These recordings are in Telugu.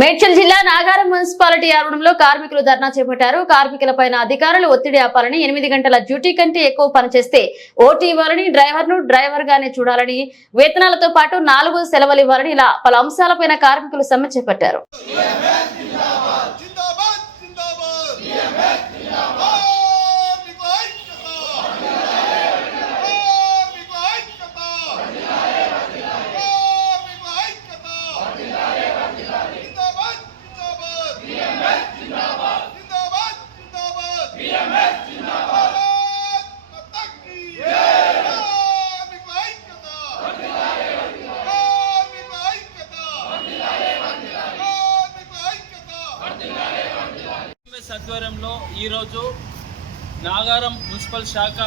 మేడ్చల్ జిల్లా నాగారం మున్సిపాలిటీ ఆవరణంలో కార్మికులు ధర్నా చేపట్టారు. కార్మికులపైన అధికారులు ఒత్తిడి ఆపాలని, 8 గంటల డ్యూటీ కంటే ఎక్కువ పనిచేస్తే ఓటీ ఇవ్వాలని, డ్రైవర్ గానే చూడాలని, వేతనాలతో పాటు 4 సెలవులు ఇవ్వాలని ఇలా పలు అంశాలపైన కార్మికులు సమ్మె చేపట్టారు. ఆధ్వర్యంలో ఈరోజు నాగారం మున్సిపల్ శాఖ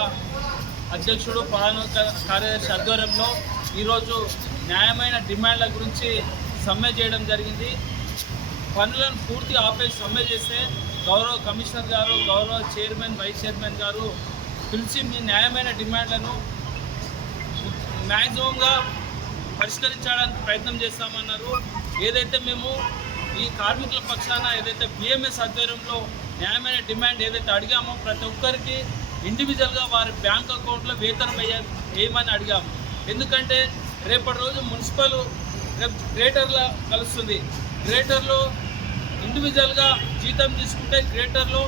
అధ్యక్షుడు ప్రధాన కార్యదర్శి ఆధ్వర్యంలో ఈరోజు న్యాయమైన డిమాండ్ల గురించి సమ్మె చేయడం జరిగింది. పనులను పూర్తి ఆపేసి సమ్మె చేస్తే గౌరవ కమిషనర్ గారు, గౌరవ చైర్మన్, వైస్ చైర్మన్ గారు పిలిచి మీ న్యాయమైన డిమాండ్లను మ్యాక్సిమంగా పరిష్కరించడానికి ప్రయత్నం చేస్తామన్నారు. ఏదైతే మేము ఈ కార్మికుల పక్షాన ఏదైతే బిఎంఎస్ ఆధ్వర్యంలో న్యాయమైన డిమాండ్ ఏదైతే అడిగామో ప్రతి ఒక్కరికి ఇండివిజువల్గా వారి బ్యాంక్ అకౌంట్లో వేతనం వేయమని అడిగాము. ఎందుకంటే రేపటి రోజు మున్సిపల్ గ్రేటర్లో కలుస్తుంది. గ్రేటర్లో ఇండివిజువల్గా జీతం తీసుకుంటే గ్రేటర్లో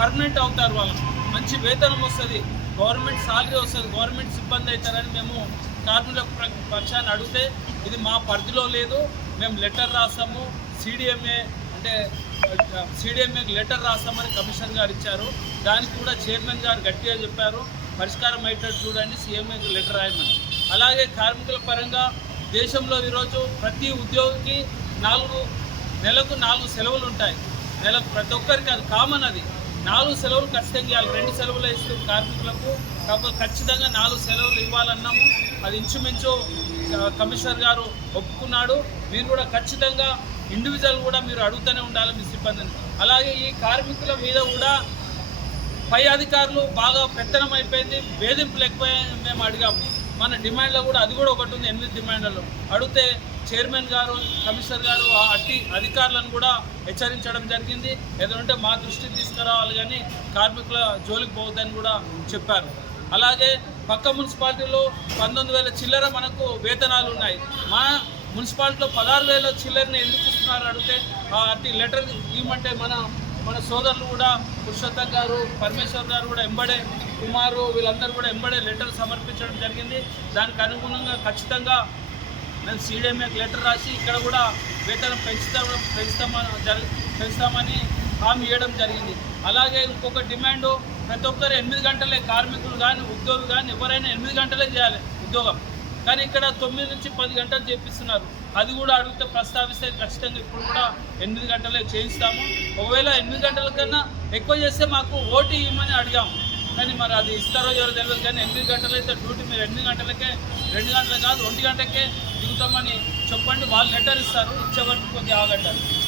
పర్మనెంట్ అవుతారు, వాళ్ళకి మంచి వేతనం వస్తుంది, గవర్నమెంట్ సాలరీ వస్తుంది, గవర్నమెంట్ సిబ్బంది అవుతారని మేము కార్మికుల పక్షాన్ని అడిగితే ఇది మా పరిధిలో లేదు, మేము లెటర్ రాస్తాము, సిడిఎంఏకి లెటర్ రాస్తామని కమిషనర్ గారు ఇచ్చారు. దానికి కూడా చైర్మన్ గారు గట్టిగా చెప్పారు, పరిష్కారం అయ్యేటట్టు చూడండి, సీఎంఏకి లెటర్ రాయమని. అలాగే కార్మికుల పరంగా దేశంలో ఈరోజు ప్రతి ఉద్యోగికి నెలకు 4 సెలవులు ఉంటాయి. నెలకు ప్రతి ఒక్కరికి అది కామన్, అది 4 సెలవులు ఖచ్చితంగా ఇవ్వాలి. 2 సెలవులు ఇస్తూ కార్మికులకు కాకపోతే ఖచ్చితంగా 4 సెలవులు ఇవ్వాలన్నాము. అది ఇంచుమించు కమిషనర్ గారు ఒప్పుకున్నాడు. మీరు కూడా ఖచ్చితంగా ఇండివిజువల్ కూడా మీరు అడుగుతూనే ఉండాలి మీ సిబ్బందిని. అలాగే ఈ కార్మికుల మీద కూడా పై అధికారులు బాగా పెత్తనం అయిపోయింది, వేధింపులు ఎక్కువైంది. మేము అడిగాము, మన డిమాండ్లో కూడా అది కూడా ఒకటి ఉంది. 8 డిమాండ్లలో అడిగితే చైర్మన్ గారు, కమిషనర్ గారు అట్టి అధికారులను కూడా హెచ్చరించడం జరిగింది. ఏదంటే మా దృష్టికి తీసుకురావాలి కానీ కార్మికుల జోలికి పోవద్దని కూడా చెప్పారు. అలాగే పక్క మున్సిపాలిటీలో 19,000 చిల్లర మనకు వేతనాలు ఉన్నాయి. మా మున్సిపాలిటీలో 16,000 చిల్లరని ఎందుకు ఇస్తున్నారు అడిగితే అట్టి లెటర్ ఇవ్వమంటే మన సోదరులు కూడా పురుషోత్తం గారు, పరమేశ్వర్ గారు కూడా ఎంబడే, కుమారు వీళ్ళందరూ కూడా ఎంబడే లెటర్ సమర్పించడం జరిగింది. దానికి అనుగుణంగా ఖచ్చితంగా మేము సిడిఎంఏకి లెటర్ రాసి ఇక్కడ కూడా వేతనం పెంచుతామని హామీ ఇవ్వడం జరిగింది. అలాగే ఇంకొక డిమాండు, ప్రతి ఒక్కరు 8 గంటలే, కార్మికులు కానీ ఉద్యోగులు కానీ ఎవరైనా 8 గంటలే చేయాలి ఉద్యోగం. కానీ ఇక్కడ 9 నుంచి 10 గంటలు చేపిస్తున్నారు. అది కూడా అడిగితే ప్రస్తావిస్తే ఖచ్చితంగా ఇప్పుడు కూడా 8 గంటలే చేయిస్తాము. ఒకవేళ 8 గంటల కన్నా ఎక్కువ చేస్తే మాకు ఓటీ ఇవ్వమని అడిగాము. కానీ మరి అది ఇస్తారో ఎవరో తెలియదు. కానీ 8 గంటలైతే డ్యూటీ మీరు 8 గంటలకే, 2 గంటలు కాదు 1 గంటకే దిగుతామని చెప్పండి. వాళ్ళు లెటర్ ఇస్తారు, ఇచ్చే వరకు కొద్దిగా ఆగంటారు.